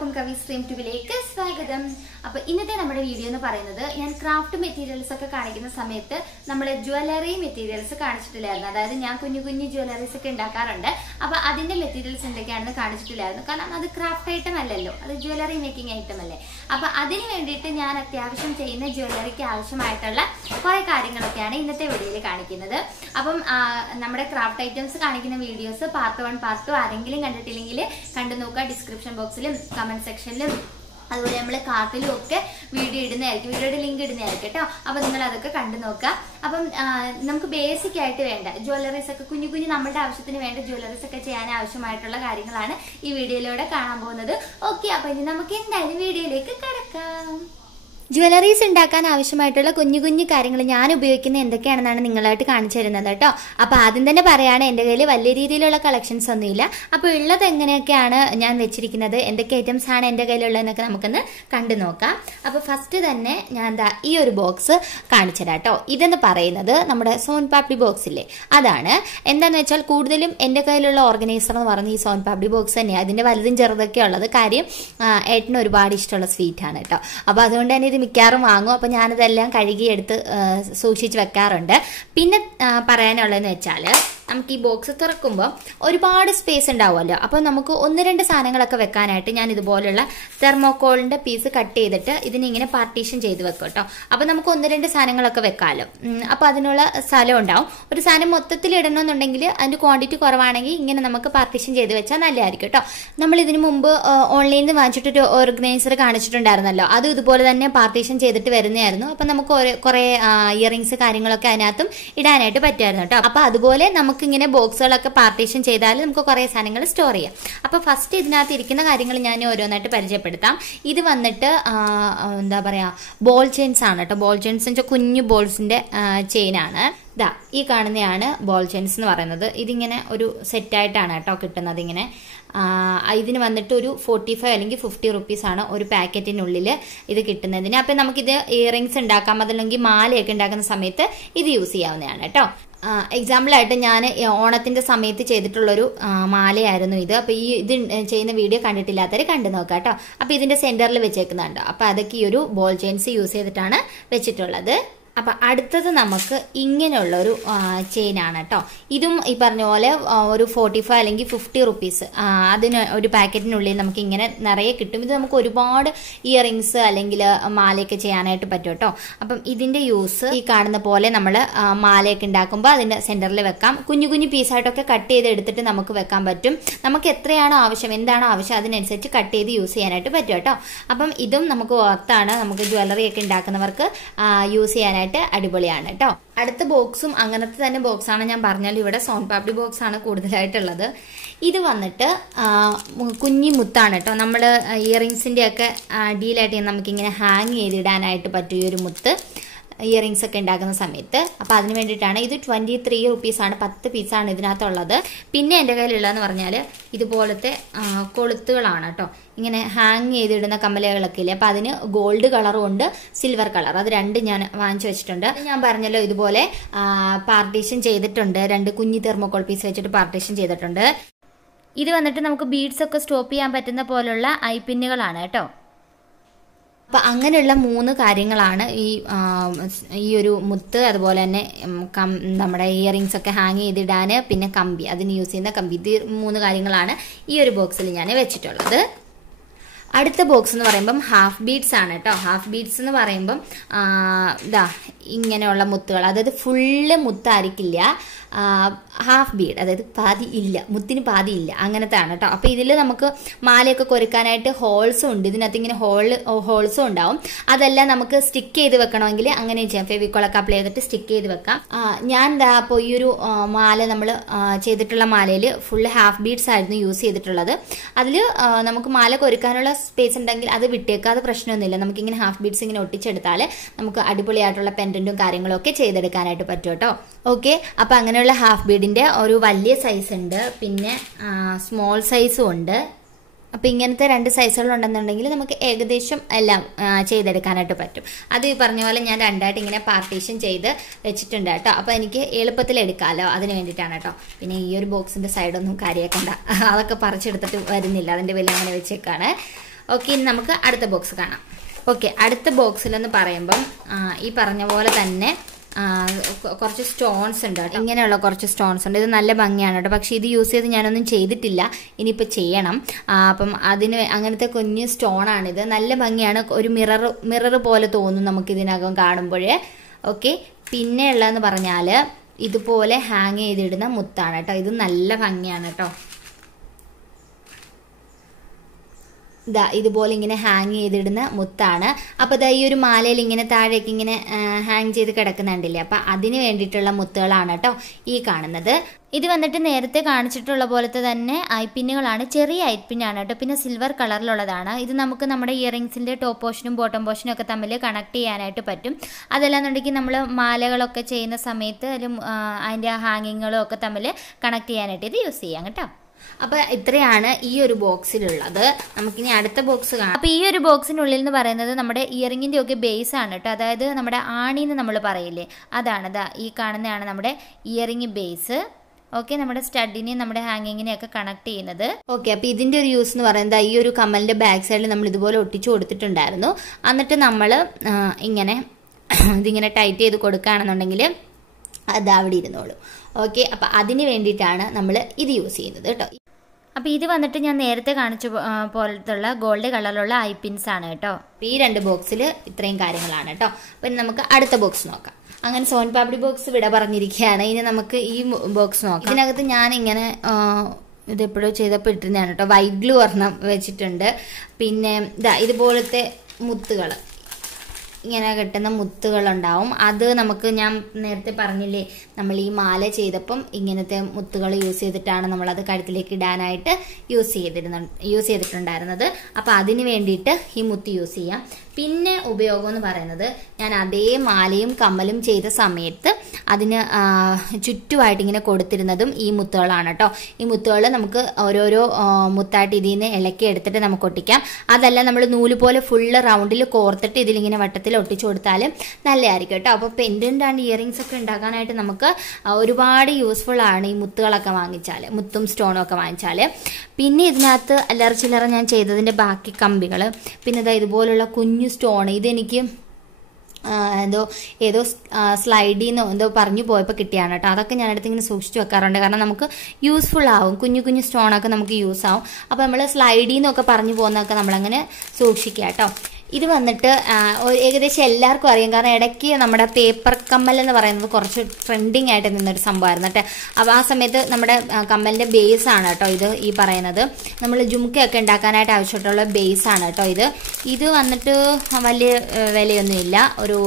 എല്ലാവർക്കും കവിസ്dreamtubeലേക്ക് സ്വാഗതം. അപ്പോൾ ഇന്നത്തെ നമ്മുടെ വീഡിയോ എന്ന് പറയുന്നത് ഞാൻ ക്രാഫ്റ്റ് മെറ്റീരിയൽസ് ഒക്കെ കാണിക്കുന്ന സമയത്ത് നമ്മുടെ ജ്വല്ലറി മെറ്റീരിയൽസ് കാണിച്ചിട്ടില്ലായിരുന്നു. അതായത് ഞാൻ കുഞ്ഞു കുഞ്ഞു ജ്വല്ലറീസ് ഒക്കെ ഉണ്ടാക്കാറുണ്ട്. അപ്പോൾ അതിന്റെ മെറ്റീരിയൽസ് എന്തൊക്കെയാണെന്ന് കാണിച്ചിട്ടില്ലായിരുന്നു. കാരണം അത് ക്രാഫ്റ്റ് ഐറ്റം അല്ലല്ലോ, അത് ജ്വല്ലറി മേക്കിംഗ് ഐറ്റം അല്ലേ. അപ്പോൾ അതിന് വേണ്ടിയിട്ട് ഞാൻ അത്യാവശ്യം ചെയ്യുന്ന ജ്വല്ലറിക്ക് ആവശ്യമായിട്ടുള്ള കുറേ കാര്യങ്ങളൊക്കെയാണ് ഇന്നത്തെ വീഡിയോയിൽ കാണിക്കുന്നത്. അപ്പം നമ്മുടെ ക്രാഫ്റ്റ് ഐറ്റംസ് കാണിക്കുന്ന വീഡിയോസ് പാർട്ട് 1 പാർട്ട് 2 ആരെങ്കിലും കണ്ടിട്ടില്ലെങ്കിൽ കണ്ടു നോക്കുക. ഡിസ്ക്രിപ്ഷൻ ബോക്സിലും കമന്റ് സെക്ഷനിലും അതുപോലെ നമ്മൾ കാർട്ടിലും ഒക്കെ വീഡിയോ ഇടുന്നതായിരിക്കും, വീഡിയോയുടെ ലിങ്ക് ഇടുന്നതായിരിക്കും കേട്ടോ. അപ്പോൾ നിങ്ങൾ അതൊക്കെ കണ്ടു നോക്കുക. അപ്പം നമുക്ക് ബേസിക് ആയിട്ട് വേണ്ട ജ്വല്ലറീസ് ഒക്കെ കുഞ്ഞു കുഞ്ഞു നമ്മുടെ ആവശ്യത്തിന് വേണ്ട ജ്വല്ലറീസ് ഒക്കെ ചെയ്യാൻ ആവശ്യമായിട്ടുള്ള കാര്യങ്ങളാണ് ഈ വീഡിയോയിലൂടെ കാണാൻ പോകുന്നത്. ഓക്കെ, അപ്പോൾ ഇനി നമുക്ക് എന്തായാലും വീഡിയോയിലേക്ക് കിടക്കാം. ജ്വല്ലറീസ് ഉണ്ടാക്കാൻ ആവശ്യമായിട്ടുള്ള കുഞ്ഞു കുഞ്ഞു കാര്യങ്ങൾ ഞാൻ ഉപയോഗിക്കുന്ന എന്തൊക്കെയാണെന്നാണ് നിങ്ങളായിട്ട് കാണിച്ചു തരുന്നത് കേട്ടോ. അപ്പോൾ ആദ്യം തന്നെ പറയാണ്, എൻ്റെ കയ്യിൽ വലിയ രീതിയിലുള്ള കളക്ഷൻസ് ഒന്നുമില്ല. അപ്പോൾ ഉള്ളത് എങ്ങനെയൊക്കെയാണ് ഞാൻ വെച്ചിരിക്കുന്നത്, എന്തൊക്കെ ഐറ്റംസ് ആണ് എൻ്റെ കയ്യിലുള്ളതെന്നൊക്കെ നമുക്കൊന്ന് കണ്ടു നോക്കാം. അപ്പോൾ ഫസ്റ്റ് തന്നെ ഞാൻ ഈ ഒരു ബോക്സ് കാണിച്ചു തരാം കേട്ടോ. ഇതെന്ന് പറയുന്നത് നമ്മുടെ സോൻ പാപ്ഡി ബോക്സ് ഇല്ലേ, അതാണ്. എന്താണെന്ന് വെച്ചാൽ കൂടുതലും എൻ്റെ കയ്യിലുള്ള ഓർഗനൈസർ എന്ന് പറഞ്ഞ ഈ സോൻ പാപ്ഡി ബോക്സ് തന്നെയാണ്. അതിൻ്റെ വലുതും ചെറുതൊക്കെ ഉള്ളത്. കാര്യം ഏട്ടന് ഒരുപാട് ഇഷ്ടമുള്ള സ്വീറ്റാണ് കേട്ടോ. അപ്പോൾ അതുകൊണ്ട് തന്നെ ഇത് മിക്കാറും വാങ്ങും. അപ്പോൾ ഞാനിതെല്ലാം കഴുകിയെടുത്ത് സൂക്ഷിച്ച് വെക്കാറുണ്ട്. പിന്നെ പറയാനുള്ളതെന്ന് വെച്ചാൽ നമുക്ക് ഈ ബോക്സ് തുറക്കുമ്പോൾ ഒരുപാട് സ്പേസ് ഉണ്ടാവുമല്ലോ. അപ്പോൾ നമുക്ക് 1-2 സാധനങ്ങളൊക്കെ വെക്കാനായിട്ട് ഞാൻ ഇതുപോലുള്ള തെർമോക്കോളിൻ്റെ പീസ് കട്ട് ചെയ്തിട്ട് ഇതിനിങ്ങനെ പാർട്ടീഷൻ ചെയ്ത് വെക്കും കേട്ടോ. അപ്പോൾ നമുക്ക് 1-2 സാധനങ്ങളൊക്കെ വെക്കാമല്ലോ. അപ്പോൾ അതിനുള്ള സ്ഥലം ഉണ്ടാവും. ഒരു സാധനം മൊത്തത്തിൽ ഇടണമെന്നുണ്ടെങ്കിൽ അതിൻ്റെ ക്വാണ്ടിറ്റി കുറവാണെങ്കിൽ ഇങ്ങനെ നമുക്ക് പാർട്ടീഷൻ ചെയ്ത് വെച്ചാൽ നല്ലതായിരിക്കും കേട്ടോ. നമ്മൾ ഇതിന് മുമ്പ് ഓൺലൈനിൽ നിന്ന് വാങ്ങിച്ചിട്ടൊരു ഓർഗനൈസർ കാണിച്ചിട്ടുണ്ടായിരുന്നല്ലോ, അത് ഇതുപോലെ തന്നെ പാർട്ടീഷൻ ചെയ്തിട്ട് വരുന്നതായിരുന്നു. അപ്പം നമുക്ക് കുറേ ഇയറിങ്സ് കാര്യങ്ങളൊക്കെ അതിനകത്തും ഇടാനായിട്ട് പറ്റുമായിരുന്നു കേട്ടോ. അപ്പോൾ അതുപോലെ നമുക്ക് ഇങ്ങനെ ബോക്സുകളൊക്കെ പാർട്ടീഷൻ ചെയ്താൽ നമുക്ക് കുറേ സാധനങ്ങൾ സ്റ്റോർ ചെയ്യാം. അപ്പോൾ ഫസ്റ്റ് ഇതിനകത്ത് ഇരിക്കുന്ന കാര്യങ്ങൾ ഞാൻ ഓരോന്നായിട്ട് പരിചയപ്പെടുത്താം. ഇത് വന്നിട്ട് എന്താ പറയുക, ബോൾ ചെയിൻസ് ആണ് കേട്ടോ. ബോൾ ചെയിൻസ് എന്ന് വെച്ചാൽ കുഞ്ഞു ബോൾസിന്റെ ചെയിനാണ്. ഈ കാണുന്നതാണ് ബോൾ ചെയിൻസ് എന്ന് പറയുന്നത്. ഇതിങ്ങനെ ഒരു സെറ്റായിട്ടാണ് കേട്ടോ കിട്ടുന്നത്. ഇങ്ങനെ ഇതിന് വന്നിട്ട് ഒരു 45 അല്ലെങ്കിൽ 50 റുപ്പീസ് ആണ് ഒരു പാക്കറ്റിനുള്ളിൽ ഇത് കിട്ടുന്നതിന്. അപ്പം നമുക്കിത് ഇയറിങ്സ് ഉണ്ടാക്കാം, അതല്ലെങ്കിൽ മാലയൊക്കെ ഉണ്ടാക്കുന്ന സമയത്ത് ഇത് യൂസ് ചെയ്യാവുന്നതാണ് കേട്ടോ. എക്സാമ്പിളായിട്ട് ഞാൻ ഓണത്തിന്റെ സമയത്ത് ചെയ്തിട്ടുള്ളൊരു മാലയായിരുന്നു ഇത്. അപ്പോൾ ഈ ഇത് ചെയ്യുന്ന വീഡിയോ കണ്ടിട്ടില്ലാത്തവർ കണ്ടു നോക്കാം കേട്ടോ. അപ്പോൾ ഇതിന്റെ സെന്ററിൽ വെച്ചേക്കുന്നുണ്ടോ. അപ്പോൾ അതൊക്കെ ഈ ഒരു ബോൾ ചെയിൻസ് യൂസ് ചെയ്തിട്ടാണ് വെച്ചിട്ടുള്ളത്. അപ്പം അടുത്തത് നമുക്ക് ഇങ്ങനെയുള്ളൊരു ചെയിനാണ് കേട്ടോ. ഇതും ഈ പറഞ്ഞ പോലെ ഒരു 45 അല്ലെങ്കിൽ 50 റുപ്പീസ് അതിന് ഒരു പാക്കറ്റിനുള്ളിൽ നമുക്ക് ഇങ്ങനെ നിറയെ കിട്ടും. ഇത് നമുക്ക് ഒരുപാട് ഇയറിങ്സ് അല്ലെങ്കിൽ മാലയൊക്കെ ചെയ്യാനായിട്ട് പറ്റും കേട്ടോ. അപ്പം ഇതിന്റെ യൂസ് ഈ കാണുന്ന പോലെ നമ്മൾ മാലയൊക്കെ ഉണ്ടാക്കുമ്പോൾ അതിന്റെ സെന്ററിൽ വെക്കാം. കുഞ്ഞു കുഞ്ഞു പീസായിട്ടൊക്കെ കട്ട് ചെയ്ത് എടുത്തിട്ട് നമുക്ക് വെക്കാൻ പറ്റും. നമുക്ക് എത്രയാണോ ആവശ്യം, എന്താണോ ആവശ്യം അതിനനുസരിച്ച് കട്ട് ചെയ്ത് യൂസ് ചെയ്യാനായിട്ട് പറ്റും കേട്ടോ. അപ്പം ഇതും നമുക്ക് ഓർത്താണ്, നമുക്ക് ജ്വല്ലറി ഒക്കെ ഉണ്ടാക്കുന്നവർക്ക് യൂസ് ചെയ്യാനായിട്ട് അടിപൊളിയാണ് കേട്ടോ. അടുത്ത ബോക്സും അങ്ങനത്തെ തന്നെ ബോക്സ് ആണ്. ഞാൻ പറഞ്ഞാൽ ഇവിടെ സോൻ പാപ്ഡി ബോക്സ് ആണ് കൂടുതലായിട്ടുള്ളത്. ഇത് വന്നിട്ട് കുഞ്ഞി മുത്താണ് കേട്ടോ. നമ്മൾ ഇയറിങ്സിന്റെ ഒക്കെ ഡീലായിട്ട് നമുക്കിങ്ങനെ ഹാങ് ചെയ്തിടാനായിട്ട് പറ്റും ഈ ഒരു മുത്ത്, ഇയറിങ്സ് ഒക്കെ ഉണ്ടാക്കുന്ന സമയത്ത്. അപ്പോൾ അതിന് വേണ്ടിയിട്ടാണ്. ഇത് 23 റുപ്പീസാണ്, 10 പീസാണ് ഇതിനകത്തുള്ളത്. പിന്നെ എൻ്റെ കയ്യിലുള്ളതെന്ന് പറഞ്ഞാൽ ഇതുപോലത്തെ കൊളുത്തുകളാണ് കേട്ടോ. ഇങ്ങനെ ഹാങ് ചെയ്തിടുന്ന കമ്മലുകളൊക്കെ ഇല്ലേ, അപ്പം അതിന് ഗോൾഡ് കളറും ഉണ്ട്, സിൽവർ കളർ. അത് രണ്ടും ഞാൻ വാങ്ങിച്ചു വെച്ചിട്ടുണ്ട്. ഞാൻ പറഞ്ഞല്ലോ ഇതുപോലെ പാർട്ടീഷൻ ചെയ്തിട്ടുണ്ട്. 2 കുഞ്ഞി തെർമോക്കോൾ പീസ് വെച്ചിട്ട് പാർട്ടീഷൻ ചെയ്തിട്ടുണ്ട്. ഇത് വന്നിട്ട് നമുക്ക് ബീഡ്സ് ഒക്കെ സ്റ്റോപ്പ് ചെയ്യാൻ പറ്റുന്ന പോലുള്ള ഐപിന്നുകളാണ് കേട്ടോ. അപ്പം അങ്ങനെയുള്ള 3 കാര്യങ്ങളാണ് ഈ ഒരു മുത്ത്, അതുപോലെ തന്നെ നമ്മുടെ ഇയറിങ്സ് ഒക്കെ ഹാങ് ചെയ്തിടാൻ, പിന്നെ കമ്പി, അതിന് യൂസ് ചെയ്യുന്ന കമ്പി. ഇത് 3 കാര്യങ്ങളാണ് ഈ ഒരു ബോക്സിൽ ഞാൻ വെച്ചിട്ടുള്ളത്. അടുത്ത ബോക്സ് എന്ന് പറയുമ്പം ഹാഫ് ബീഡ്സ് ആണ് കേട്ടോ. ഹാഫ് ബീഡ്സ് എന്ന് പറയുമ്പം ഇങ്ങനെയുള്ള മുത്തുകൾ, അതായത് ഫുള്ള് മുത്തായിരിക്കില്ല, ഹാഫ് ബീഡ്, അതായത് പാതി ഇല്ല, മുത്തിന് പാതി ഇല്ല, അങ്ങനത്തെ ആണ് കേട്ടോ. അപ്പോൾ ഇതിൽ നമുക്ക് മാലയൊക്കെ കൊരുക്കാനായിട്ട് ഹോൾസും ഉണ്ട്. ഇതിനകത്ത് ഇങ്ങനെ ഹോൾസും ഉണ്ടാവും. അതെല്ലാം നമുക്ക് സ്റ്റിക്ക് ചെയ്ത് വെക്കണമെങ്കിൽ അങ്ങനെ ചെയ്യാം. ഫെവിക്കോളൊക്കെ അപ്ലൈ ചെയ്തിട്ട് സ്റ്റിക്ക് ചെയ്ത് വെക്കാം. ഞാൻ അപ്പോൾ ഈ ഒരു മാല നമ്മൾ ചെയ്തിട്ടുള്ള മാലയിൽ ഫുള്ള് ഹാഫ് ബീഡ്സ് ആയിരുന്നു യൂസ് ചെയ്തിട്ടുള്ളത്. അതിൽ നമുക്ക് മാല കൊരുക്കാനുള്ള സ്പേസ് ഉണ്ടെങ്കിൽ അത് വിട്ടേക്കാതെ പ്രശ്നമൊന്നുമില്ല. നമുക്കിങ്ങനെ ഹാഫ് ബീഡ്സ് ഇങ്ങനെ ഒട്ടിച്ചെടുത്താൽ നമുക്ക് അടിപൊളിയായിട്ടുള്ള പെൻഡന്റും കാര്യങ്ങളും ഒക്കെ ചെയ്തെടുക്കാനായിട്ട് പറ്റും കേട്ടോ. ഓക്കെ, അപ്പം അങ്ങനെയുള്ള ഹാഫ് ബീഡിന്റെ ഒരു വലിയ സൈസ് ഉണ്ട്, പിന്നെ സ്മോൾ സൈസും ഉണ്ട്. അപ്പോൾ ഇങ്ങനത്തെ 2 സൈസുകൾ ഉണ്ടെന്നുണ്ടെങ്കിൽ നമുക്ക് ഏകദേശം എല്ലാം ചെയ്തെടുക്കാനായിട്ട് പറ്റും. അത് ഈ പറഞ്ഞ പോലെ ഞാൻ 2ആയിട്ട് ഇങ്ങനെ പാർട്ടീഷൻ ചെയ്ത് വെച്ചിട്ടുണ്ട് കേട്ടോ. അപ്പോൾ എനിക്ക് എളുപ്പത്തിൽ എടുക്കാമല്ലോ, അതിന് വേണ്ടിയിട്ടാണ് കേട്ടോ. പിന്നെ ഈ ഒരു ബോക്സിന്റെ സൈഡൊന്നും കാര്യമാക്കണ്ട, അതൊക്കെ പറിച്ചെടുത്തിട്ട് വരുന്നില്ല, അതിന്റെ വില അങ്ങനെ വെച്ചേക്കാണ്. ഓക്കെ, ഇനി നമുക്ക് അടുത്ത ബോക്സ് കാണാം. ഓക്കെ, അടുത്ത ബോക്സിലെന്ന് പറയുമ്പം ഈ പറഞ്ഞ പോലെ തന്നെ കുറച്ച് സ്റ്റോൺസ് ഉണ്ട് കേട്ടോ. ഇങ്ങനെയുള്ള കുറച്ച് സ്റ്റോൺസ് ഉണ്ട്. ഇത് നല്ല ഭംഗിയാണ് കേട്ടോ. പക്ഷെ ഇത് യൂസ് ചെയ്ത് ഞാനൊന്നും ചെയ്തിട്ടില്ല, ഇനിയിപ്പോൾ ചെയ്യണം. അപ്പം അതിന് അങ്ങനത്തെ കുഞ്ഞ് സ്റ്റോണാണിത്. നല്ല ഭംഗിയാണ്. ഒരു മിറർ പോലെ തോന്നും നമുക്ക് ഇതിനകം കാണുമ്പോഴേ. ഓക്കെ, പിന്നെ ഉള്ളതെന്ന് പറഞ്ഞാൽ ഇതുപോലെ ഹാങ് ചെയ്തിടുന്ന മുത്താണ് കേട്ടോ. ഇത് നല്ല ഭംഗിയാണ് കേട്ടോ. ഇതാ ഇതുപോലെ ഇങ്ങനെ ഹാങ് ചെയ്തിടുന്ന മുത്താണ്. അപ്പോൾ ഇതാ ഈ ഒരു മാലയിൽ ഇങ്ങനെ താഴേക്ക് ഇങ്ങനെ ഹാങ് ചെയ്ത് കിടക്കുന്നുണ്ടല്ലേ, അപ്പം അതിന് വേണ്ടിയിട്ടുള്ള മുത്തുകളാണ് കേട്ടോ ഈ കാണുന്നത്. ഇത് വന്നിട്ട് നേരത്തെ കാണിച്ചിട്ടുള്ള പോലത്തെ തന്നെ ഐപ്പിന്നുകളാണ്. ചെറിയ ഐപ്പിന്നാണ് കേട്ടോ. പിന്നെ സിൽവർ കളറിലുള്ളതാണ്. ഇത് നമുക്ക് നമ്മുടെ ഇയറിങ്സിൻ്റെ ടോപ്പ് പോർഷനും ബോട്ടം പോർഷനും ഒക്കെ തമ്മിൽ കണക്ട് ചെയ്യാനായിട്ട് പറ്റും. അതല്ലാന്നുണ്ടെങ്കിൽ നമ്മൾ മാലകളൊക്കെ ചെയ്യുന്ന സമയത്ത് അതിൻ്റെ ഹാങ്ങിങ്ങുകളും ഒക്കെ തമ്മിൽ കണക്ട് ചെയ്യാനായിട്ട് ഇത് യൂസ് ചെയ്യാം കേട്ടോ. അപ്പോൾ ഇത്രയാണ് ഈ ഒരു ബോക്സിലുള്ളത്. നമുക്കിനി അടുത്ത ബോക്സ് കാണാം. അപ്പോൾ ഈ ഒരു ബോക്സിനുള്ളിൽ എന്ന് പറയുന്നത് നമ്മുടെ ഇയറിങ്ങിൻ്റെ ഒക്കെ ബേസ് ആണ് കേട്ടോ. അതായത് നമ്മുടെ ആണിന്ന് നമ്മൾ പറയില്ലേ, അതാണ്. ഈ കാണുന്നതാണ് നമ്മുടെ ഇയറിങ് ബേസ്. ഓക്കെ, നമ്മുടെ സ്റ്റഡിനെയും നമ്മുടെ ഹാങ്ങിങ്ങിനെയും ഒക്കെ കണക്ട് ചെയ്യുന്നത്. ഓക്കെ, അപ്പോൾ ഇതിൻ്റെ ഒരു യൂസ് എന്ന് പറയുന്നത് ഈ ഒരു കമ്മലിൻ്റെ ബാക്ക് സൈഡിൽ നമ്മൾ ഇതുപോലെ ഒട്ടിച്ചു കൊടുത്തിട്ടുണ്ടായിരുന്നു. എന്നിട്ട് നമ്മൾ ഇതിങ്ങനെ ടൈറ്റ് ചെയ്ത് കൊടുക്കുകയാണെന്നുണ്ടെങ്കിൽ അത് അവിടെ ഇരുന്നോളൂ. ഓക്കെ, അപ്പം അതിന് വേണ്ടിയിട്ടാണ് നമ്മൾ ഇത് യൂസ് ചെയ്യുന്നത് കേട്ടോ. അപ്പോൾ ഇത് വന്നിട്ട് ഞാൻ നേരത്തെ കാണിച്ച പോലത്തുള്ള ഗോൾഡ് കളറിലുള്ള ഐപ്പിൻസ് ആണ് കേട്ടോ. ഈ 2 ബോക്സിൽ ഇത്രയും കാര്യങ്ങളാണ് കേട്ടോ. അപ്പം നമുക്ക് അടുത്ത ബോക്സ് നോക്കാം. അങ്ങനെ സോൻപാപ്പടി ബോക്സ് വിട പറഞ്ഞിരിക്കുകയാണ്. ഇനി നമുക്ക് ഈ ബോക്സ് നോക്കാം. ഇതിനകത്ത് ഞാനിങ്ങനെ ഇതെപ്പോഴും ചെയ്തപ്പോൾ ഇട്ടിരുന്നതാണ് കേട്ടോ. വൈറ്റ് ഗ്ലൂ ഒരെണ്ണം വെച്ചിട്ടുണ്ട്. പിന്നെ ഇതുപോലത്തെ മുത്തുകൾ, ഇങ്ങനെ കെട്ടുന്ന മുത്തുകളുണ്ടാവും. അത് നമുക്ക് ഞാൻ നേരത്തെ പറഞ്ഞില്ലേ, നമ്മൾ ഈ മാല ചെയ്തപ്പം ഇങ്ങനത്തെ മുത്തുകൾ യൂസ് ചെയ്തിട്ടാണ് നമ്മളത് കഴുത്തിലേക്ക് ഇടാനായിട്ട് യൂസ് ചെയ്തിട്ടുണ്ടായിരുന്നത്. അപ്പം അതിന് വേണ്ടിയിട്ട് ഈ മുത്ത് യൂസ് ചെയ്യാം. പിന്നെ ഉപയോഗം എന്ന് പറയുന്നത്, ഞാൻ അതേ മാലയും കമ്മലും ചെയ്ത സമയത്ത് അതിന് ചുറ്റുമായിട്ട് ഇങ്ങനെ കൊടുത്തിരുന്നതും ഈ മുത്തുകളാണ് കേട്ടോ. ഈ മുത്തുകൾ നമുക്ക് ഓരോരോ മുത്തായിട്ട് ഇതിൽ നിന്ന് ഇളക്കി എടുത്തിട്ട് നമുക്ക് ഒട്ടിക്കാം. അതല്ല നമ്മൾ നൂല് പോലെ ഫുള്ള് റൗണ്ടിൽ കോർത്തിട്ട് ഇതിലിങ്ങനെ വട്ടത്തിൽ ഒട്ടിച്ചു കൊടുത്താൽ നല്ലതായിരിക്കും കേട്ടോ. അപ്പോൾ പെൻഡന്റ് ആൻഡ് ഇയറിങ്സ് ഒക്കെ ഉണ്ടാക്കാനായിട്ട് നമുക്ക് ഒരുപാട് യൂസ്ഫുൾ ആണ് ഈ മുത്തുകളൊക്കെ വാങ്ങിച്ചാൽ, മുത്തും സ്റ്റോണും ഒക്കെ വാങ്ങിച്ചാൽ. പിന്നെ ഇതിനകത്ത് അല്ലറ ചില്ലറ ഞാൻ ചെയ്തതിൻ്റെ ബാക്കി കമ്പികൾ, പിന്നെ ഇതുപോലുള്ള കുഞ്ഞു സ്റ്റോൺ, ഇതെനിക്ക് ഏതോ സ്ലൈഡിന്നോ എന്തോ പറഞ്ഞു പോയപ്പോൾ കിട്ടിയാണ് കേട്ടോ. അതൊക്കെ ഞാനടുത്ത് ഇങ്ങനെ സൂക്ഷിച്ചു വെക്കാറുണ്ട്. കാരണം നമുക്ക് യൂസ്ഫുൾ ആവും, കുഞ്ഞു കുഞ്ഞു സ്റ്റോണൊക്കെ നമുക്ക് യൂസ് ആവും. അപ്പോൾ നമ്മൾ സ്ലൈഡിന്നൊക്കെ പറഞ്ഞു പോകുന്നതൊക്കെ നമ്മളങ്ങനെ സൂക്ഷിക്കുക കേട്ടോ. ഇത് വന്നിട്ട് ഏകദേശം എല്ലാവർക്കും അറിയാം. കാരണം ഇടയ്ക്ക് നമ്മുടെ പേപ്പർ കമ്മൽ എന്ന് പറയുന്നത് കുറച്ച് ട്രെൻഡിങ് ആയിട്ട് നിന്നൊരു സംഭവമായിരുന്നു കേട്ടോ. അപ്പോൾ ആ സമയത്ത് നമ്മുടെ കമ്മലിൻ്റെ ബേസ് ആണ് കേട്ടോ ഇത് ഈ പറയുന്നത്. നമ്മൾ ജുംക്കയൊക്കെ ഉണ്ടാക്കാനായിട്ട് ആവശ്യമായിട്ടുള്ള ബേസ് ആണ് കേട്ടോ ഇത് വന്നിട്ട് വലിയ വിലയൊന്നുമില്ല. ഒരു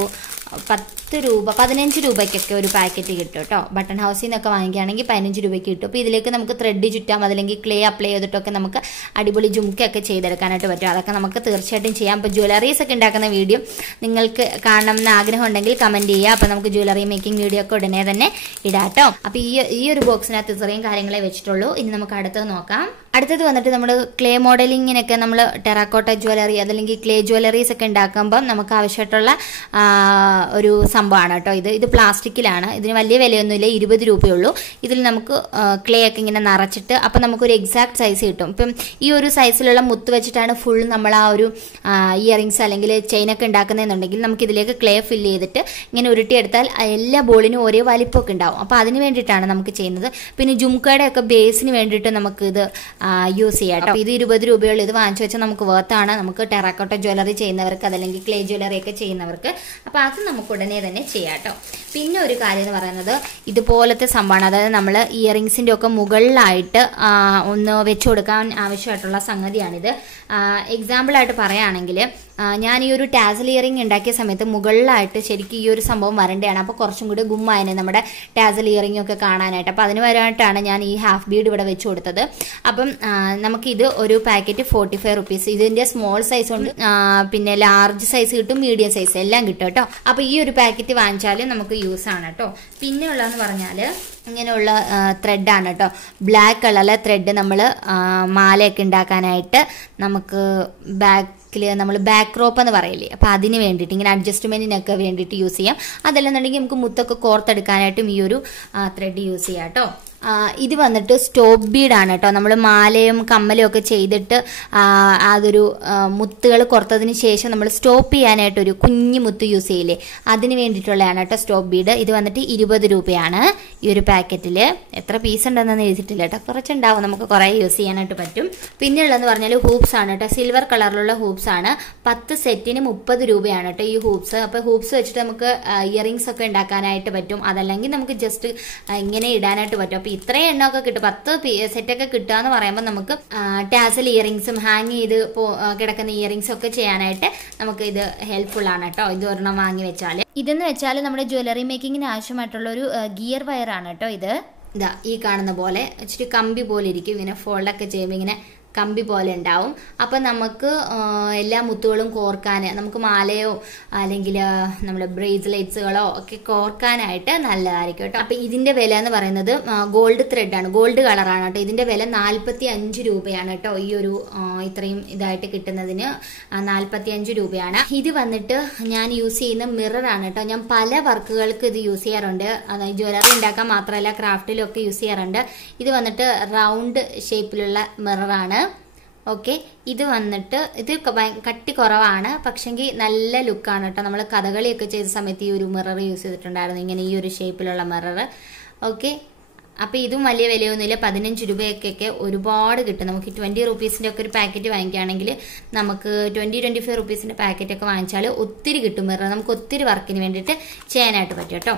10 രൂപ 15 രൂപയ്ക്കൊക്കെ ഒരു പാക്കറ്റ് കിട്ടും കേട്ടോ. ബട്ടൺ ഹൗസിൽ നിന്നൊക്കെ വാങ്ങിക്കുകയാണെങ്കിൽ 15 രൂപയ്ക്ക് കിട്ടും. അപ്പോൾ ഇതിലേക്ക് നമുക്ക് ത്രെഡ് ചുറ്റാം, അതല്ലെങ്കിൽ ക്ലേ അപ്ലൈ ചെയ്തിട്ടൊക്കെ നമുക്ക് അടിപൊളി ജുംക്കയൊക്കെ ചെയ്തെടുക്കാനായിട്ട് പറ്റും. അതൊക്കെ നമുക്ക് തീർച്ചയായിട്ടും ചെയ്യാം. അപ്പോൾ ജ്വല്ലറീസ് ഒക്കെ ഉണ്ടാക്കുന്ന വീഡിയോ നിങ്ങൾക്ക് കാണണമെന്ന് ആഗ്രഹം ഉണ്ടെങ്കിൽ കമൻറ്റ് ചെയ്യുക. അപ്പോൾ നമുക്ക് ജ്വല്ലറി മേക്കിംഗ് വീഡിയോ ഒക്കെ ഉടനെ തന്നെ ഇടാം കേട്ടോ. അപ്പോൾ ഈ ഒരു ബോക്സിനകത്ത് ഇത്രയും കാര്യങ്ങളെ വെച്ചിട്ടുള്ളൂ. ഇനി നമുക്ക് അടുത്തത് നോക്കാം. അടുത്തത് വന്നിട്ട് നമ്മൾ ക്ലേ മോഡലിങ്ങിനൊക്കെ നമ്മൾ ടെറാക്കോട്ട ജ്വല്ലറി അതല്ലെങ്കിൽ ക്ലേ ജ്വല്ലറീസ് ഒക്കെ ഉണ്ടാക്കുമ്പോൾ നമുക്ക് ആവശ്യമായിട്ടുള്ള ഒരു സംഭവമാണ് കേട്ടോ. ഇത് പ്ലാസ്റ്റിക്കിലാണ്. ഇതിന് വലിയ വിലയൊന്നുമില്ല, 20 രൂപയുള്ളൂ. ഇതിൽ നമുക്ക് ക്ലേ ഒക്കെ ഇങ്ങനെ നിറച്ചിട്ട് അപ്പം നമുക്കൊരു എക്സാക്ട് സൈസ് കിട്ടും. ഇപ്പം ഈ ഒരു സൈസിലുള്ള മുത്ത് വെച്ചിട്ടാണ് ഫുൾ നമ്മൾ ആ ഒരു ഇയറിങ്സ് അല്ലെങ്കിൽ ചെയിനൊക്കെ ഉണ്ടാക്കുന്നതെന്നുണ്ടെങ്കിൽ നമുക്ക് ഇതിലേക്ക് ക്ലേ ഫില്ല് ചെയ്തിട്ട് ഇങ്ങനെ ഉരുട്ടിയെടുത്താൽ എല്ലാ ബോളിനും ഒരേ വലിപ്പമൊക്കെ ഉണ്ടാവും. അപ്പോൾ അതിന് വേണ്ടിയിട്ടാണ് നമുക്ക് ചെയ്യുന്നത്. പിന്നെ ജുംക്കയുടെ ഒക്കെ ബേസിന് വേണ്ടിയിട്ട് നമുക്ക് ഇത് യൂസ് ചെയ്യാം കേട്ടോ. ഇത് 20 രൂപയുള്ള ഇത് വാങ്ങിച്ചു വെച്ചാൽ നമുക്ക് വേർത്താണ്. നമുക്ക് ടെറാക്കോട്ട ജ്വല്ലറി ചെയ്യുന്നവർക്ക് അതല്ലെങ്കിൽ ക്ലേ ജ്വല്ലറി ഒക്കെ ചെയ്യുന്നവർക്ക് അപ്പോൾ അത് നമുക്ക് ഉടനെ തന്നെ ചെയ്യാം കേട്ടോ. പിന്നെ ഒരു കാര്യം എന്ന് പറയുന്നത് ഇതുപോലത്തെ സംഭവമാണ്. അതായത് നമ്മൾ ഇയറിങ്സിൻ്റെ ഒക്കെ മുകളിലായിട്ട് ഒന്ന് വെച്ചു കൊടുക്കാൻ ആവശ്യമായിട്ടുള്ള സംഗതിയാണിത്. എക്സാമ്പിളായിട്ട് പറയുകയാണെങ്കിൽ ഞാൻ ഈ ഒരു ടാസൽ ഇയറിംഗ് ഉണ്ടാക്കിയ സമയത്ത് മുകളിലായിട്ട് ശരിക്കും ഈ ഒരു സംഭവം വരേണ്ടതാണ്. അപ്പോൾ കുറച്ചും കൂടി ഗുമ്മായനെ നമ്മുടെ ടാസൽ ഇയറിംഗ് ഒക്കെ കാണാനായിട്ട്. അപ്പോൾ അതിന് വരാനായിട്ടാണ് ഞാൻ ഈ ഹാഫ് ബീഡ് ഇവിടെ വെച്ച് കൊടുത്തത്. അപ്പം നമുക്കിത് ഒരു പാക്കറ്റ് 45 റുപ്പീസ്. ഇതിൻ്റെ സ്മോൾ സൈസ് ഉണ്ട്, പിന്നെ ലാർജ് സൈസ് കിട്ടും, മീഡിയം സൈസ് എല്ലാം കിട്ടും കേട്ടോ. അപ്പോൾ ഈ ഒരു പാക്കറ്റ് വാങ്ങിച്ചാൽ നമുക്ക് യൂസ് ആണ് കേട്ടോ. പിന്നെ ഉള്ളതെന്ന് പറഞ്ഞാൽ ഇങ്ങനെയുള്ള ത്രെഡാണ് കേട്ടോ. ബ്ലാക്ക് കളറിലെ ത്രെഡ് നമ്മൾ മാലയൊക്കെ ഉണ്ടാക്കാനായിട്ട് നമുക്ക് നമ്മൾ ബാക്ക് റോപ്പ് എന്ന് പറയില്ലേ, അപ്പോൾ അതിന് വേണ്ടിയിട്ട് ഇങ്ങനെ അഡ്ജസ്റ്റ്മെൻറ്റിനൊക്കെ വേണ്ടിയിട്ട് യൂസ് ചെയ്യാം. അതല്ലെന്നുണ്ടെങ്കിൽ നമുക്ക് മുത്തൊക്കെ കോർത്തെടുക്കാനായിട്ടും ഈ ഒരു ത്രെഡ് യൂസ് ചെയ്യാം കേട്ടോ. ഇത് വന്നിട്ട് സ്റ്റോപ്പ് ബീഡാണ് കേട്ടോ. നമ്മൾ മാലയും കമ്മലും ഒക്കെ ചെയ്തിട്ട് അതൊരു മുത്തുകൾ കുറത്തതിന് ശേഷം നമ്മൾ സ്റ്റോപ്പ് ചെയ്യാനായിട്ടൊരു കുഞ്ഞു മുത്ത് യൂസ് ചെയ്യില്ലേ, അതിന് വേണ്ടിയിട്ടുള്ളതാണ് കേട്ടോ സ്റ്റോപ്പ് ബീഡ്. ഇത് വന്നിട്ട് 20 രൂപയാണ് ഈ ഒരു പാക്കറ്റിൽ. എത്ര പീസ് ഉണ്ടെന്ന് എഴുതിയിട്ടില്ല കേട്ടോ, കുറച്ചുണ്ടാവും, നമുക്ക് കുറേ യൂസ് ചെയ്യാനായിട്ട് പറ്റും. പിന്നെയുള്ളതെന്ന് പറഞ്ഞാൽ ഹൂപ്സ് ആണ് കേട്ടോ. സിൽവർ കളറിലുള്ള ഹൂപ്സ് ആണ്. 10 സെറ്റിന് 30 രൂപയാണ് കേട്ടോ ഈ ഹൂപ്സ്. അപ്പോൾ ഹൂപ്സ് വെച്ചിട്ട് നമുക്ക് ഇയറിങ്സ് ഒക്കെ ഉണ്ടാക്കാനായിട്ട് പറ്റും, അതല്ലെങ്കിൽ നമുക്ക് ജസ്റ്റ് ഇങ്ങനെ ഇടാനായിട്ട് പറ്റും. അപ്പോൾ ഇത്രയും എണ്ണമൊക്കെ കിട്ടും. 10 സെറ്റൊക്കെ കിട്ടുക എന്ന് പറയുമ്പോൾ നമുക്ക് ടാസൽ ഇയറിങ്സും ഹാങ് ചെയ്ത് കിടക്കുന്ന ഇയറിങ്സും ഒക്കെ ചെയ്യാനായിട്ട് നമുക്ക് ഇത് ഹെൽപ്ഫുൾ ആണ് കേട്ടോ. ഇത് ഒരെണ്ണം വാങ്ങി വെച്ചാൽ. ഇതെന്ന് വെച്ചാൽ നമ്മുടെ ജ്വല്ലറി മേക്കിങ്ങിന് ആവശ്യമായിട്ടുള്ള ഒരു ഗിയർ വയർ ആണ് കേട്ടോ. ഇതാ ഈ കാണുന്ന പോലെ ഇച്ചിരി കമ്പി പോലെ ഇരിക്കും. ഇങ്ങനെ ഫോൾഡൊക്കെ ചെയ്യുമ്പോൾ ഇങ്ങനെ കമ്പി പോലെ ഉണ്ടാവും. അപ്പം നമുക്ക് എല്ലാ മുത്തുകളും കോർക്കാൻ, നമുക്ക് മാലയോ അല്ലെങ്കിൽ നമ്മുടെ ബ്രേസ്ലെറ്റ്സുകളോ ഒക്കെ കോർക്കാനായിട്ട് നല്ലതായിരിക്കും കേട്ടോ. അപ്പം ഇതിന്റെ വില എന്ന് പറയുന്നത് ഗോൾഡ് ത്രെഡാണ്, ഗോൾഡ് കളറാണ് കേട്ടോ. ഇതിന്റെ വില 45 രൂപയാണ് കേട്ടോ. ഈ ഒരു ഇത്രയും ഇതായിട്ട് കിട്ടുന്നതിന് 45 രൂപയാണ്. ഇത് വന്നിട്ട് ഞാൻ യൂസ് ചെയ്യുന്ന മിററാണ് കേട്ടോ. ഞാൻ പല വർക്കുകൾക്ക് ഇത് യൂസ് ചെയ്യാറുണ്ട്. അതായത് ജ്വല്ലറി ഉണ്ടാക്കാൻ മാത്രമല്ല ക്രാഫ്റ്റിലും ഒക്കെ യൂസ് ചെയ്യാറുണ്ട്. ഇത് വന്നിട്ട് റൗണ്ട് ഷേപ്പിലുള്ള മിററാണ്. ഓക്കെ, ഇത് വന്നിട്ട് ഇത് കട്ടി കുറവാണ്, പക്ഷെങ്കിൽ നല്ല ലുക്കാണ് കേട്ടോ. നമ്മൾ കഥകളിയൊക്കെ ചെയ്ത സമയത്ത് ഈ ഒരു മിറർ യൂസ് ചെയ്തിട്ടുണ്ടായിരുന്നു, ഇങ്ങനെ ഈ ഒരു ഷേപ്പിലുള്ള മിറർ. ഓക്കെ, അപ്പോൾ ഇതും വലിയ വിലയൊന്നുമില്ല. 15 രൂപയൊക്കെ ഒരുപാട് കിട്ടും. നമുക്ക് 20 റുപ്പീസിൻ്റെ ഒക്കെ ഒരു പാക്കറ്റ് വാങ്ങിക്കുകയാണെങ്കിൽ നമുക്ക് 20-25 റുപ്പീസിൻ്റെ പാക്കറ്റൊക്കെ വാങ്ങിച്ചാൽ ഒത്തിരി കിട്ടും മിറർ. നമുക്ക് ഒത്തിരി വർക്കിന് വേണ്ടിയിട്ട് ചെയ്യാനായിട്ട് പറ്റും കേട്ടോ.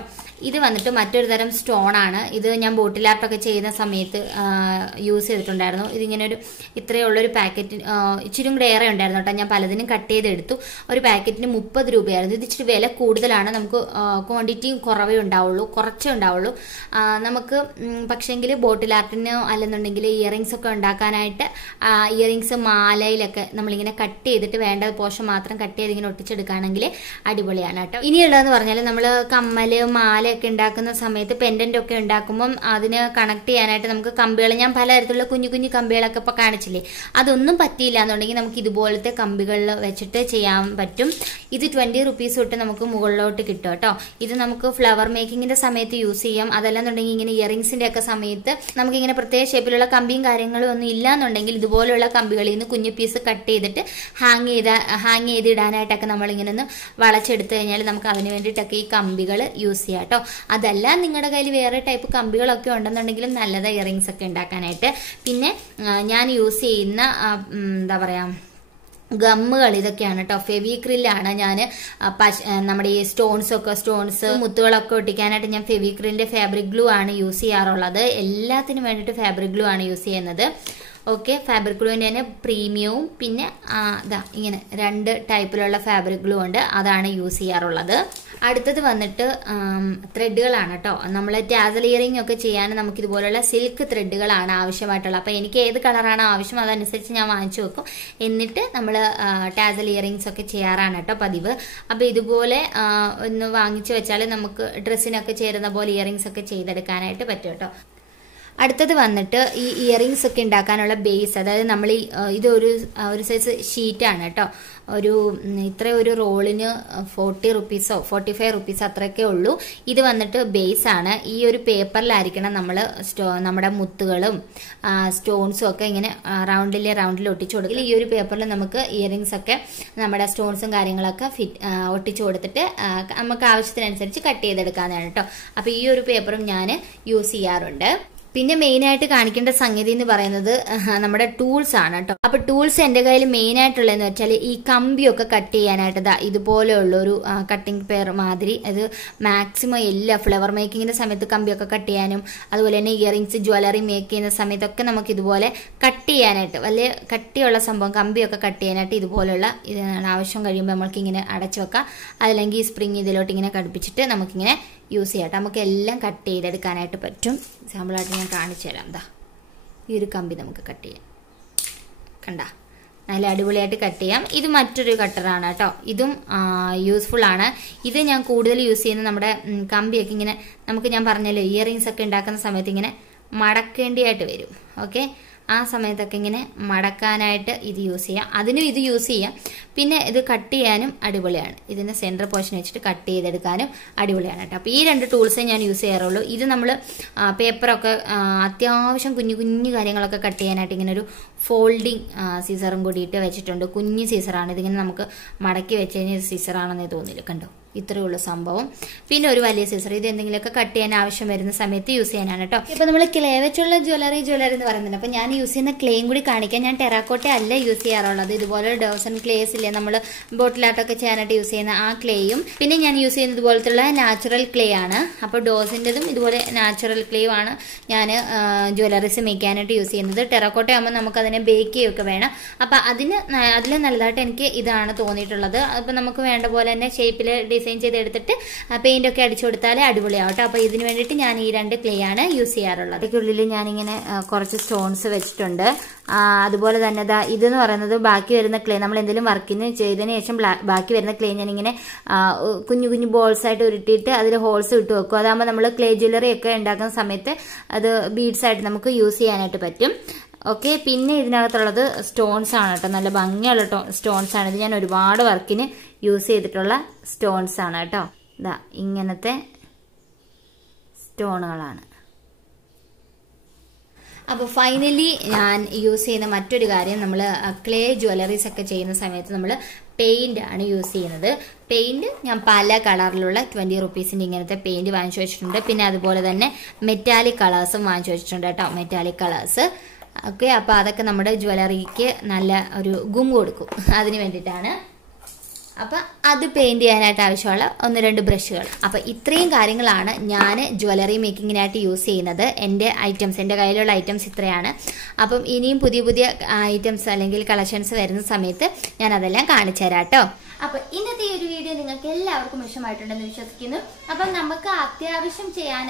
ഇത് വന്നിട്ട് മറ്റൊരു തരം സ്റ്റോൺ ആണ്. ഇത് ഞാൻ ബോട്ടിൽ ആർട്ടൊക്കെ ചെയ്യുന്ന സമയത്ത് യൂസ് ചെയ്തിട്ടുണ്ടായിരുന്നു. ഇതിങ്ങനെ ഇത്രയുള്ളൊരു പാക്കറ്റ് ഇച്ചിരി കൂടെ ഏറെ ഉണ്ടായിരുന്നു കേട്ടോ. ഞാൻ പലതിനും കട്ട് ചെയ്തെടുത്തു. ഒരു പാക്കറ്റിന് 30 രൂപയായിരുന്നു. ഇത് ഇച്ചിരി വില കൂടുതലാണ്. നമുക്ക് ക്വാണ്ടിറ്റിയും കുറവേ ഉണ്ടാവുള്ളൂ, കുറച്ചേ ഉണ്ടാവുള്ളൂ. നമുക്ക് പക്ഷേങ്കിൽ ബോട്ടിൽ ആർട്ടിനോ അല്ലെന്നുണ്ടെങ്കിൽ ഇയറിങ്സ് ഒക്കെ ഉണ്ടാക്കാനായിട്ട് ഇയറിങ്സ് മാലയിലൊക്കെ നമ്മളിങ്ങനെ കട്ട് ചെയ്തിട്ട് വേണ്ട പോർഷൻ മാത്രം കട്ട് ചെയ്ത് ഇങ്ങനെ ഒട്ടിച്ചെടുക്കുകയാണെങ്കിൽ അടിപൊളിയാണ് കേട്ടോ. ഇനിയുള്ളതെന്ന് പറഞ്ഞാൽ നമ്മൾ കമ്മല് മാലയൊക്കെ ഉണ്ടാക്കുന്ന സമയത്ത് പെൻഡന്റ് ഒക്കെ ഉണ്ടാക്കുമ്പം അതിന് കണക്ട് ചെയ്യാനായിട്ട് നമുക്ക് കമ്പികൾ, ഞാൻ പലതരത്തിലുള്ള കുഞ്ഞു കുഞ്ഞു കമ്പികളൊക്കെ ഇപ്പോൾ കാണിച്ചില്ലേ, അതൊന്നും പറ്റിയില്ല എന്നുണ്ടെങ്കിൽ നമുക്ക് ഇതുപോലത്തെ കമ്പികളിൽ വെച്ചിട്ട് ചെയ്യാൻ പറ്റും. ഇത് 20 റുപ്പീസ് തൊട്ട് നമുക്ക് മുകളിലോട്ട് കിട്ടും കേട്ടോ. ഇത് നമുക്ക് ഫ്ലവർ മേക്കിങ്ങിന്റെ സമയത്ത് യൂസ് ചെയ്യാം. അതല്ലെന്നുണ്ടെങ്കിൽ ഇങ്ങനെ ഇയറിങ്സിന്റെ ഒക്കെ സമയത്ത് നമുക്കിങ്ങനെ പ്രത്യേക ഷേപ്പിലുള്ള കമ്പിയും കാര്യങ്ങളും ഒന്നും ഇല്ലാന്നുണ്ടെങ്കിൽ ഇതുപോലുള്ള കമ്പികളിൽ നിന്ന് കുഞ്ഞു പീസ് കട്ട് ചെയ്തിട്ട് ഹാങ് ചെയ്ത് ഇടാനായിട്ടൊക്കെ നമ്മളിങ്ങനെ ഒന്ന് വളച്ചെടുത്ത് കഴിഞ്ഞാൽ നമുക്ക് അതിന് വേണ്ടിയിട്ടൊക്കെ ഈ കമ്പികൾ യൂസ് ചെയ്യാം കേട്ടോ. അതല്ല നിങ്ങളുടെ കയ്യിൽ വേറെ ടൈപ്പ് കമ്പികളൊക്കെ ഉണ്ടെന്നുണ്ടെങ്കിലും നല്ലത് ഇയറിങ്സ് ഒക്കെ ഉണ്ടാക്കാനായിട്ട്. പിന്നെ ഞാൻ യൂസ് ചെയ്യുന്ന എന്താ പറയുക ഗമ്മുകൾ ഇതൊക്കെയാണ് കേട്ടോ. ഫെവിക്രില്ലാണ് ഞാൻ നമ്മുടെ ഈ സ്റ്റോൺസ് മുത്തുകളൊക്കെ ഒട്ടിക്കാനായിട്ട് ഞാൻ ഫെവിക്രിലിന്റെ ഫാബ്രിക് ഗ്ലൂ ആണ് യൂസ് ചെയ്യാറുള്ളത്. എല്ലാത്തിനും വേണ്ടിയിട്ട് ഫാബ്രിക് ഗ്ലൂ ആണ് യൂസ് ചെയ്യുന്നത്. ഓക്കെ, ഫാബ്രിക് ഗ്ലൂവിൻ്റെ തന്നെ പ്രീമിയവും പിന്നെ ഇതാ ഇങ്ങനെ 2 ടൈപ്പിലുള്ള ഫാബ്രിക് ഗ്ലൂ ഉണ്ട്, അതാണ് യൂസ് ചെയ്യാറുള്ളത്. അടുത്തത് വന്നിട്ട് ത്രെഡുകളാണ് കേട്ടോ. നമ്മൾ ടാസൽ ഇയറിംഗ് ഒക്കെ ചെയ്യാൻ നമുക്ക് ഇതുപോലുള്ള സിൽക്ക് ത്രെഡുകളാണ് ആവശ്യമായിട്ടുള്ളത്. അപ്പോൾ എനിക്ക് ഏത് കളറാണ് ആവശ്യം അതനുസരിച്ച് ഞാൻ വാങ്ങിച്ചു വെക്കും. എന്നിട്ട് നമ്മൾ ടാസൽ ഇയറിങ്സ് ഒക്കെ ചെയ്യാറാണ് കേട്ടോ പതിവ്. അപ്പോൾ ഇതുപോലെ ഒന്ന് വാങ്ങിച്ചു വെച്ചാൽ നമുക്ക് ഡ്രസ്സിനൊക്കെ ചേരുന്ന പോലെ ഇയറിങ്സ് ഒക്കെ ചെയ്തെടുക്കാനായിട്ട് പറ്റും കേട്ടോ. അടുത്തത് വന്നിട്ട് ഈ ഇയറിങ്സ് ഒക്കെ ഉണ്ടാക്കാനുള്ള ബേസ്, അതായത് നമ്മൾ ഇതൊരു സൈസ് ഷീറ്റാണ് കേട്ടോ. ഒരു റോളിന് 40 റുപ്പീസോ 45 റുപ്പീസ് അത്രയൊക്കെ ഉള്ളൂ. ഇത് വന്നിട്ട് ബേസ് ആണ്. ഈ ഒരു പേപ്പറിലായിരിക്കണം നമ്മൾ നമ്മുടെ മുത്തുകളും സ്റ്റോൺസും ഒക്കെ ഇങ്ങനെ റൗണ്ടിൽ ഒട്ടിച്ചു കൊടുക്കില്ല. ഈ ഒരു പേപ്പറിൽ നമുക്ക് ഇയറിങ്സ് ഒക്കെ നമ്മുടെ സ്റ്റോൺസും കാര്യങ്ങളൊക്കെ ഒട്ടിച്ചു കൊടുത്തിട്ട് നമുക്ക് ആവശ്യത്തിനനുസരിച്ച് കട്ട് ചെയ്തെടുക്കാനാണ് കേട്ടോ. അപ്പോൾ ഈ ഒരു പേപ്പറും ഞാൻ യൂസ് ചെയ്യാറുണ്ട്. പിന്നെ മെയിൻ ആയിട്ട് കാണിക്കേണ്ട സംഗതി എന്ന് പറയുന്നത് നമ്മുടെ ടൂൾസ് ആണ് കേട്ടോ. അപ്പൊ ടൂൾസ് എന്റെ കയ്യിൽ മെയിൻ ആയിട്ടുള്ളതെന്ന് വെച്ചാൽ ഈ കമ്പിയൊക്കെ കട്ട് ചെയ്യാനായിട്ട് ഇതുപോലെയുള്ള ഒരു കട്ടിംഗ് പെയർ മാതിരി, അത് മാക്സിമം എല്ലാ ഫ്ലവർ മേക്കിങ്ങിന്റെ സമയത്ത് കമ്പിയൊക്കെ കട്ട് ചെയ്യാനും അതുപോലെ തന്നെ ഇയറിങ്സ് ജ്വല്ലറി മേക്ക് ചെയ്യുന്ന സമയത്തൊക്കെ നമുക്ക് ഇതുപോലെ കട്ട് ചെയ്യാനായിട്ട് വലിയ കട്ടിയുള്ള സംഭവം കമ്പിയൊക്കെ കട്ട് ചെയ്യാനായിട്ട് ഇതുപോലുള്ള ആവശ്യം കഴിയുമ്പോൾ നമ്മൾക്ക് ഇങ്ങനെ അടച്ചു വെക്കാം. അതല്ലെങ്കിൽ സ്പ്രിങ് ഇതിലോട്ട് ഇങ്ങനെ ഘടിപ്പിച്ചിട്ട് നമുക്കിങ്ങനെ യൂസ് ചെയ്യാം. നമുക്ക് എല്ലാം കട്ട് ചെയ്തെടുക്കാനായിട്ട് പറ്റും. എക്സാമ്പിളായിട്ട് ഞാൻ കാണിച്ചു തരാം. എന്താ ഈ ഒരു കമ്പി നമുക്ക് കട്ട് ചെയ്യാം, കണ്ട നല്ല അടിപൊളിയായിട്ട് കട്ട് ചെയ്യാം. ഇത് മറ്റൊരു കട്ടറാണ് കേട്ടോ. ഇതും യൂസ്ഫുൾ ആണ്. ഇത് ഞാൻ കൂടുതൽ യൂസ് ചെയ്യുന്നത് നമ്മുടെ കമ്പിയൊക്കെ ഇങ്ങനെ നമുക്ക് ഞാൻ പറഞ്ഞല്ലോ ഇയറിങ്സ് ഒക്കെ ഉണ്ടാക്കുന്ന സമയത്ത് ഇങ്ങനെ മടക്കേണ്ടിയായിട്ട് വരും. ഓക്കെ, ആ സമയത്തൊക്കെ ഇങ്ങനെ മടക്കാനായിട്ട് ഇത് യൂസ് ചെയ്യാം. അതിനും ഇത് യൂസ് ചെയ്യാം. പിന്നെ ഇത് കട്ട് ചെയ്യാനും അടിപൊളിയാണ്. ഇതിന്റെ സെന്റർ പോർഷൻ വെച്ചിട്ട് കട്ട് ചെയ്തെടുക്കാനും അടിപൊളിയാണ് കേട്ടോ. അപ്പോൾ ഈ 2 ടൂൾസേ ഞാൻ യൂസ് ചെയ്യാറുള്ളൂ. ഇത് നമ്മൾ പേപ്പറൊക്കെ അത്യാവശ്യം കുഞ്ഞു കുഞ്ഞു കാര്യങ്ങളൊക്കെ കട്ട് ചെയ്യാനായിട്ട് ഇങ്ങനെ ഒരു ഫോൾഡിങ് സീസറും കൂടിയിട്ട് വെച്ചിട്ടുണ്ട്. കുഞ്ഞു സീസറാണ്. ഇതിങ്ങനെ നമുക്ക് മടക്കി വെച്ച് കഴിഞ്ഞാൽ സീസറാണെന്നേ തോന്നില്ല. കണ്ടോ, ഇത്രയേ ഉള്ളൂ സംഭവം. പിന്നെ ഒരു വലിയ സീസർ, ഇത് എന്തെങ്കിലുമൊക്കെ കട്ട് ചെയ്യാൻ ആവശ്യം വരുന്ന സമയത്ത് യൂസ് ചെയ്യാനാണ് കേട്ടോ. ഇപ്പൊ നമ്മൾ ക്ലേ വെച്ചുള്ള ജ്വല്ലറി എന്ന് പറയുന്നുണ്ട്. അപ്പൊ ഞാൻ യൂസ് ചെയ്യുന്ന ക്ലേയും കൂടി കാണിക്കാം. ഞാൻ ടെറാക്കോട്ട അല്ല യൂസ് ചെയ്യാറുള്ളത്. ഇതുപോലെ ഡോസൺ ക്ലേസ് ഇല്ലേ, നമ്മൾ ബോട്ടിലാട്ടൊക്കെ ചെയ്യാനായിട്ട് യൂസ് ചെയ്യുന്ന ആ ക്ലേയും, പിന്നെ ഞാൻ യൂസ് ചെയ്യുന്നത് ഇതുപോലത്തുള്ള നാച്ചുറൽ ക്ലേ ആണ്. അപ്പോൾ ഡോസിൻ്റെതും ഇതുപോലെ നാച്ചുറൽ ക്ലേയും ആണ് ഞാൻ ജ്വല്ലറീസ് മേക്കാനായിട്ട് യൂസ് ചെയ്യുന്നത്. ടെറാക്കോട്ട ആകുമ്പോൾ നമുക്ക് അതിനെ ബേക്ക് ചെയ്യുകയൊക്കെ വേണം. അപ്പം അതിൽ നല്ലതായിട്ട് എനിക്ക് ഇതാണ് തോന്നിയിട്ടുള്ളത്. അപ്പം നമുക്ക് വേണ്ട പോലെ തന്നെ ഷേപ്പിൽ ഡിസൈൻ ചെയ്തെടുത്തിട്ട് പെയിന്റ് ഒക്കെ അടിച്ചു കൊടുത്താൽ അടിപൊളിയാവട്ടെ. അപ്പോൾ ഇതിന് വേണ്ടിയിട്ട് ഞാൻ ഈ 2 ക്ലേ ആണ് യൂസ് ചെയ്യാറുള്ളത്. ഇതിനുള്ളിൽ ഞാനിങ്ങനെ കുറച്ച് സ്റ്റോൺസ് വെച്ചിട്ടുണ്ട്. അതുപോലെ തന്നെ ഇതെന്ന് പറയുന്നത് ബാക്കി വരുന്ന ക്ലേ, നമ്മൾ എന്തെങ്കിലും വർക്കിന് ചെയ്തതിന് ശേഷം ബാക്കി വരുന്ന ക്ലേ ഞാനിങ്ങനെ കുഞ്ഞു കുഞ്ഞു ബോൾസ് ആയിട്ട് ഉരുട്ടിയിട്ട് അതിൽ ഹോൾസ് ഇട്ട് വെക്കും. അതാകുമ്പോൾ നമ്മൾ ക്ലേ ജ്വല്ലറി ഒക്കെ ഉണ്ടാക്കുന്ന സമയത്ത് അത് ബീഡ്സ് ആയിട്ട് നമുക്ക് യൂസ് ചെയ്യാനായിട്ട് പറ്റും. ഓക്കെ, പിന്നെ ഇതിനകത്തുള്ളത് സ്റ്റോൺസ് ആണ് കേട്ടോ. നല്ല ഭംഗിയുള്ള സ്റ്റോൺസ് ആണ്. ഇത് ഞാൻ ഒരുപാട് വർക്കിന് യൂസ് ചെയ്തിട്ടുള്ള സ്റ്റോൺസ് ആണ് കേട്ടോ. ഇതാ ഇങ്ങനത്തെ സ്റ്റോണുകളാണ്. അപ്പോൾ ഫൈനലി ഞാൻ യൂസ് ചെയ്യുന്ന മറ്റൊരു കാര്യം, നമ്മൾ ക്ലേ ജ്വല്ലറീസ് ഒക്കെ ചെയ്യുന്ന സമയത്ത് നമ്മൾ പെയിന്റ് ആണ് യൂസ് ചെയ്യുന്നത്. പെയിന്റ് ഞാൻ പല കളറിലുള്ള 20 റുപ്പീസിന്റെ ഇങ്ങനത്തെ പെയിന്റ് വാങ്ങിച്ചു വെച്ചിട്ടുണ്ട്. പിന്നെ അതുപോലെ തന്നെ മെറ്റാലിക് കളേഴ്സും വാങ്ങിച്ചു വെച്ചിട്ടുണ്ട് കേട്ടോ, മെറ്റാലിക് കളേഴ്സ്. ഓക്കെ, അപ്പോൾ അതൊക്കെ നമ്മുടെ ജ്വല്ലറിക്ക് നല്ല ഒരു ഗും കൊടുക്കും. അതിന് വേണ്ടിയിട്ടാണ്. അപ്പം അത് പെയിന്റ് ചെയ്യാനായിട്ട് ആവശ്യമുള്ള 1-2 ബ്രഷുകൾ. അപ്പം ഇത്രയും കാര്യങ്ങളാണ് ഞാൻ ജ്വല്ലറി മേക്കിങ്ങിനായിട്ട് യൂസ് ചെയ്യുന്നത്. എൻ്റെ കയ്യിലുള്ള ഐറ്റംസ് ഇത്രയാണ്. അപ്പം ഇനിയും പുതിയ പുതിയ ഐറ്റംസ് അല്ലെങ്കിൽ കളക്ഷൻസ് വരുന്ന സമയത്ത് ഞാൻ അതെല്ലാം കാണിച്ചു തരാം കേട്ടോ. അപ്പൊ ഇന്നത്തെ ഈ ഒരു വീഡിയോ നിങ്ങൾക്ക് എല്ലാവർക്കും ഇഷ്ടമായിട്ടുണ്ടെന്ന് വിശ്വസിക്കുന്നു. അപ്പം നമുക്ക് അത്യാവശ്യം ചെയ്യാൻ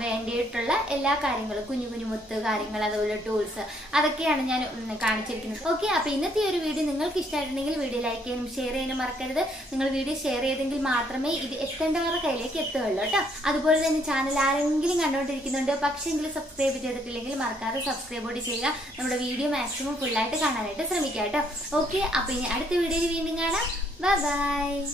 വേണ്ടിയിട്ടുള്ള എല്ലാ കാര്യങ്ങളും, കുഞ്ഞു കുഞ്ഞു മുത്ത് കാര്യങ്ങൾ, അതുപോലെ ടൂൾസ്, അതൊക്കെയാണ് ഞാൻ കാണിച്ചിരിക്കുന്നത്. ഓക്കെ, അപ്പൊ ഇന്നത്തെ ഈ ഒരു വീഡിയോ നിങ്ങൾക്ക് ഇഷ്ടമായിട്ടുണ്ടെങ്കിൽ വീഡിയോ ലൈക്ക് ചെയ്യാനും ഷെയർ ചെയ്യാനും മറക്കരുത്. നിങ്ങൾ വീഡിയോ ഷെയർ ചെയ്തെങ്കിൽ മാത്രമേ ഇത് എത്തേണ്ടവരുടെ കയ്യിലേക്ക് എത്തുകയുള്ളൂ കേട്ടോ. അതുപോലെ തന്നെ ചാനൽ ആരെങ്കിലും കണ്ടുകൊണ്ടിരിക്കുന്നുണ്ട് പക്ഷേങ്കിലും സബ്സ്ക്രൈബ് ചെയ്തിട്ടില്ലെങ്കിൽ മറക്കാതെ സബ്സ്ക്രൈബ് കൂടി ചെയ്യുക. നമ്മുടെ വീഡിയോ മാക്സിമം ഫുള്ളായിട്ട് കാണാനായിട്ട് ശ്രമിക്കാം കേട്ടോ. ഓക്കെ, അപ്പൊ ഇനി അടുത്ത വീഡിയോയിൽ വീണ്ടും കാണാം. Bye bye.